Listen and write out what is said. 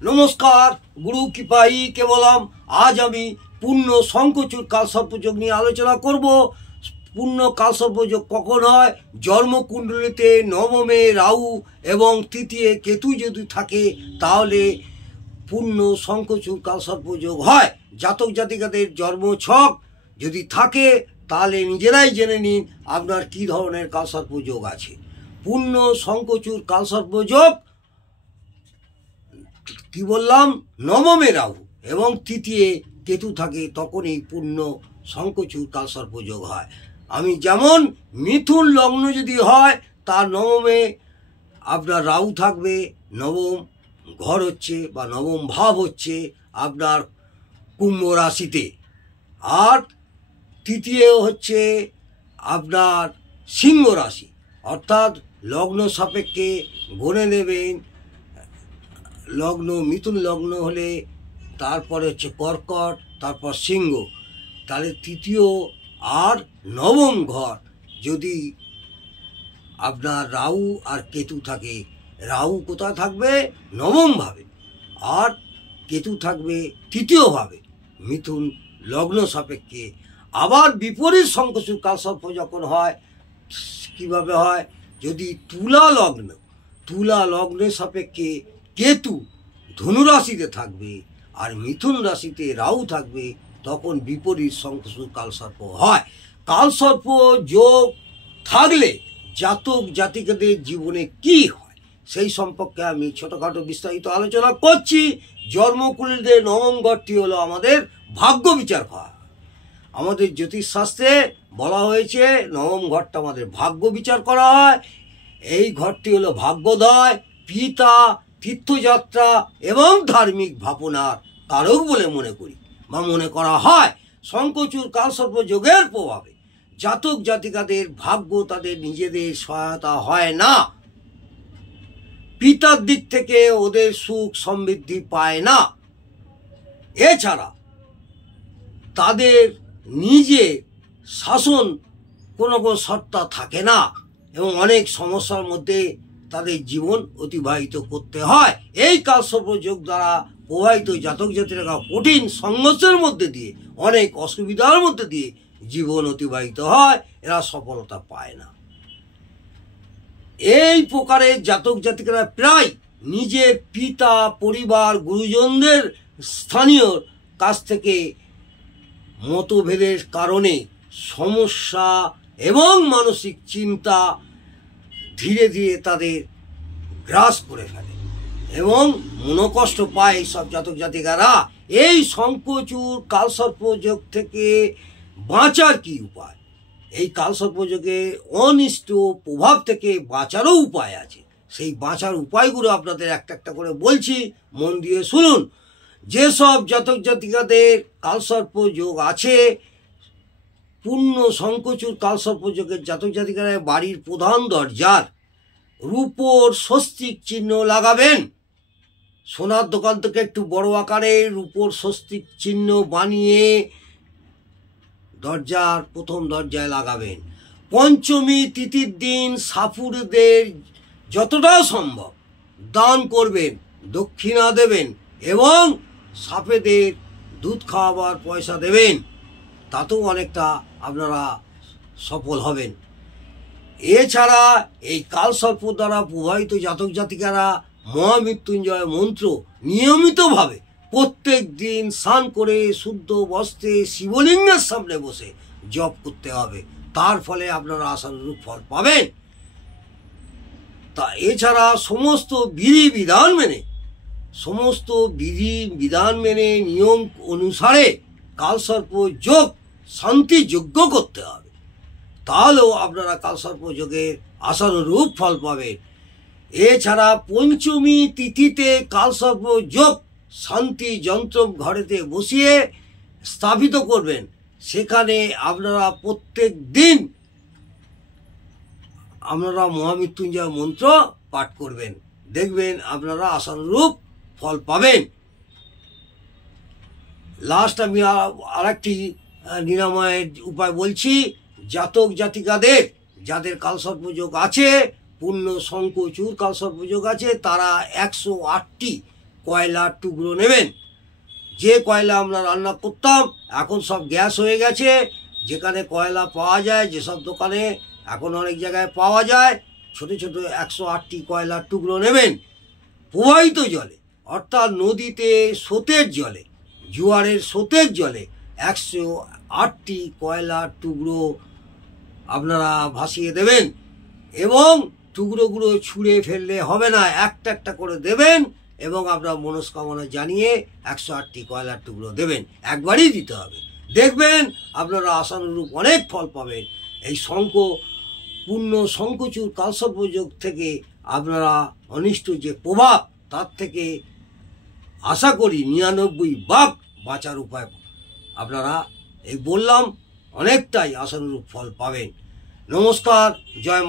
নমস্কার, গুরু কৃপাই কেবলম। আজ আমি পূর্ণ শঙ্খচূড় কালসর্পযোগ নিয়ে আলোচনা করব। পূর্ণ কালসর্পযোগ কখন হয়? জন্মকুণ্ডলিতে নবমে রাহু এবং তৃতীয় কেতু যদি থাকে তাহলে পূর্ণ শঙ্খচূড় কালসর্পযোগ হয়। জাতক জাতিকাদের জন্মছক যদি থাকে তাহলে নিজেরাই জেনে নিন আপনার কী ধরনের কালসর্পযোগ আছে। পূর্ণ শঙ্খচূড় কালসর্পযোগ কি বললাম, নবমে রাহু এবং তৃতীয় কেতু থাকে তখনই পূর্ণ শঙ্খচূড় কালসর্পযোগ হয়। আমি যেমন মিথুন লগ্ন যদি হয় তার নবমে আপনার রাহু থাকবে, নবম ঘর হচ্ছে বা নবম ভাব হচ্ছে আপনার কুম্ভ রাশিতে, আর তৃতীয় হচ্ছে আপনার সিংহ রাশি। অর্থাৎ লগ্ন সাপেক্ষে গণে নেবেন। লগ্ন মিথুন লগ্ন হলে তারপরে হচ্ছে কর্কট, তারপর সিংহ, তাহলে তৃতীয় আর নবম ঘর যদি আপনার রাহু আর কেতু থাকে, রাহু কোথায় থাকবে? নবম ভাবে, আর কেতু থাকবে তৃতীয় ভাবে মিথুন লগ্ন সাপেক্ষে। আবার বিপরীত শঙ্খচূড় কালসর্প যখন হয় কিভাবে হয়? যদি তুলা লগ্নের সাপেক্ষে কেতু ধনুরাশিতে থাকবে আর মিথুন রাশিতে রাহু থাকবে, তখন বিপরীত শঙ্খচূড় কালসর্প হয়। কালসর্প যোগ থাকলে জাতক জাতিকাদের জীবনে কি হয় সেই সম্পর্কে আমি ছোটোখাটো বিস্তারিত আলোচনা করছি। জন্মকুণ্ডলিতে নবম ঘরটি হলো আমাদের ভাগ্য বিচার ঘর। আমাদের জ্যোতিষশাস্ত্রে বলা হয়েছে নবম ঘরটা আমাদের ভাগ্য বিচার করা হয়। এই ঘরটি হলো ভাগ্যোদয়, পিতা, তীর্থযাত্রা এবং ধার্মিক ভাবনার কারক বলে মনে করি বা মনে করা হয়। শঙ্খচূড় কালসর্প যোগের প্রভাবে জাতক জাতিকাদের ভাগ্য তাদের নিজেদের সহায়তা হয় না। পিতার দিক থেকে ওদের সুখ সমৃদ্ধি পায় না। এছাড়া তাদের নিজে শাসন কোনো সত্তা থাকে না এবং অনেক সমস্যার মধ্যে তাদের জীবন অতিবাহিত করতে হয়। এই কালসর্প যোগ দ্বারা প্রভাবিত জাতক জাতিকা কঠিন সংঘর্ষের মধ্যে দিয়ে, অনেক অসুবিধার মধ্যে দিয়ে জীবন অতিবাহিত হয়, এরা সফলতা পায় না। এই প্রকারের জাতক জাতিকারা প্রায় নিজের পিতা, পরিবার, গুরুজনদের স্থানীয় কাছ থেকে মতভেদের কারণে সমস্যা এবং মানসিক চিন্তা ধীরে ধীরে তাদের গ্রাস করে ফেলে এবং মনোকষ্ট পায় এইসব জাতক জাতিকারা। এই শঙ্খচূড় কালসর্প যোগ থেকে বাঁচার কি উপায়? এই কালসর্প যোগে অনিষ্ট প্রভাব থেকে বাঁচারও উপায় আছে। সেই বাঁচার উপায়গুলো আপনাদের একটা একটা করে বলছি, মন দিয়ে শুনুন। যেসব জাতক জাতিকাদের কালসর্প যোগ আছে, পূর্ণ শঙ্খচূড় কালসর্প যোগের জাতক জাতিকারা বাড়ির প্রধান দরজার রূপোর স্বস্তিক চিহ্ন লাগাবেন। সোনার দোকান থেকে একটু বড় আকারে রূপোর স্বস্তিক চিহ্ন বানিয়ে দরজার প্রথম দরজায় লাগাবেন। পঞ্চমী তিথির দিন সাপুরদের যতটা সম্ভব দান করবেন, দক্ষিণা দেবেন এবং সাপেদের দুধ খাওয়াবার পয়সা দেবেন। তাতেও অনেকটা আপনারা সফল হবেন। এছাড়া এই কালসর্প দ্বারা প্রভাবিত জাতক জাতিকারা মহামৃত্যুঞ্জয় মন্ত্র নিয়মিতভাবে প্রত্যেক দিন স্নান করে শুদ্ধ বস্ত্রে শিবলিঙ্গের সামনে বসে জপ করতে হবে। তার ফলে আপনারা আশানুরূপ ফল পাবেন। তা এছাড়া সমস্ত বিধি বিধান মেনে নিয়ম অনুসারে কালসর্প যোগ শান্তি যজ্ঞ করতে হবে, তাহলেও আপনারা কালসর্প যোগের আশানুরূপ ফল পাবেন। এছাড়া পঞ্চমী তিথিতে কালসর্প যোগ শান্তি যন্ত্র ঘরেতে বসিয়ে স্থাপিত করবেন। সেখানে আপনারা প্রত্যেক দিন মহামৃত্যুঞ্জয় মন্ত্র পাঠ করবেন, দেখবেন আপনারা আশানুরূপ ফল পাবেন। লাস্ট আমি আরেকটি নিরাময়ের উপায় বলছি। জাতক জাতিকাদের যাদের কালসর্পযোগ আছে, পূর্ণ শঙ্খচূড় কালসর্পযোগ আছে, তারা 108টি কয়লার টুকরো নেবেন। যে কয়লা আমরা রান্না করতাম এখন সব গ্যাস হয়ে গেছে। যেখানে কয়লা পাওয়া যায়, যেসব দোকানে এখন অনেক জায়গায় পাওয়া যায়, ছোট ছোট 108টি কয়লার টুকরো নেবেন। প্রবাহিত জলে অর্থাৎ নদীতে স্রোতের জলে, জোয়ারের স্রোতের জলে 108টি কয়লার টুকরো আপনারা ভাসিয়ে দেবেন। এবং টুকরোগুলো ছুঁড়ে ফেললে হবে না, একটা একটা করে দেবেন এবং আপনার মনস্কামনা জানিয়ে 108টি কয়লার টুকরো দেবেন। একবারই দিতে হবে, দেখবেন আপনারা আশানুরূপ অনেক ফল পাবেন। এই পূর্ণ শঙ্খচূড় কালসর্পযোগ থেকে আপনারা অনিষ্ট যে প্রভাব, তার থেকে আশা করি 99 ভাগ বাঁচার উপায় আপনারা এই বললাম, অনেকটাই আশানুরূপ ফল পাবেন। নমস্কার, জয়।